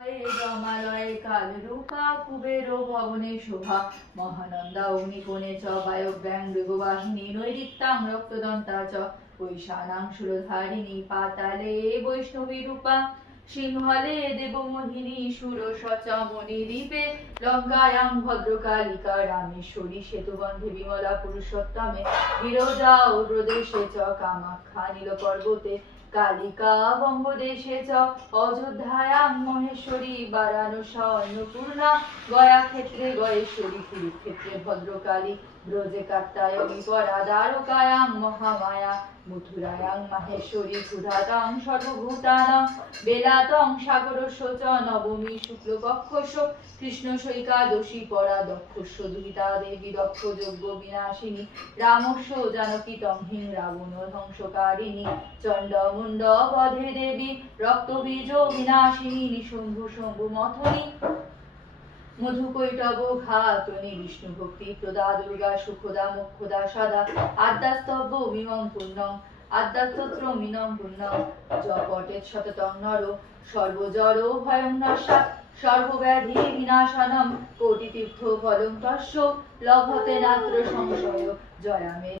রমালয়ে কালরূপা কুবের ভবনে শোভা মহানন্দা অগ্নিকোণে চ বায়ব্যাং মৃগবাহিনী নৈরিত্যাং রক্তদন্তা চ বৈশানাং সুরধারিণী পাতালে বৈষ্ণবী রূপা সিংহলে দেবমোহিনী সুরসচ মণিদ্বীপে লঙ্কায়াং ভদ্রকালিকা রামেশ্বরী সেতুবন্ধে বিমলা পুরুষোত্তমে বিরজা প্রদেশে চ কামাখ্যা নীলপর্বতে কালিকা বঙ্গদেশে চ অযোধ্যায়াং মহেশ্বরী বারাণসী অন্নপূর্ণা গয়া ক্ষেত্রে গয়েশ্বরী কুরুক্ষেত্রে ভদ্রকালী ব্রজে কাত্যায়নী পরা দ্বারকায়াং মহামায়া মথুরায়াং মাহেশ্বরী ক্ষুধাতাং সর্বভূতানাং বেলাতং সাগরস্য চ নবমী শুক্লপক্ষস্য কৃষ্ণ সৈকাদশী পরা দক্ষস্য দুহিতা দেবী দক্ষ যজ্ঞ বিনাশিনী রামস্য জানকী তং হিং রাবণ ধ্বংসকারিণী চণ্ডমুণ্ড বধে দেবী রক্তবীজ বিনাশিনী নিশম্ভু শম্ভু মথনী মধুকৈটব ঘাতনী বিষ্ণু ভক্তি প্রদা দুর্গা সুখদা মুখদা সদা আদ্যাস্তব্য মিমং পুণ্যং আদ্যাস্তোত্র মিনং পুণ্যং জপটেৎ শততং নর সর্বজড় ভয়ং নস্যাৎ সর্বব্যাধি বিনাশনম কোটিতীর্থ ফলং তস্য লভতে নাত্র সংশয় জয়ামে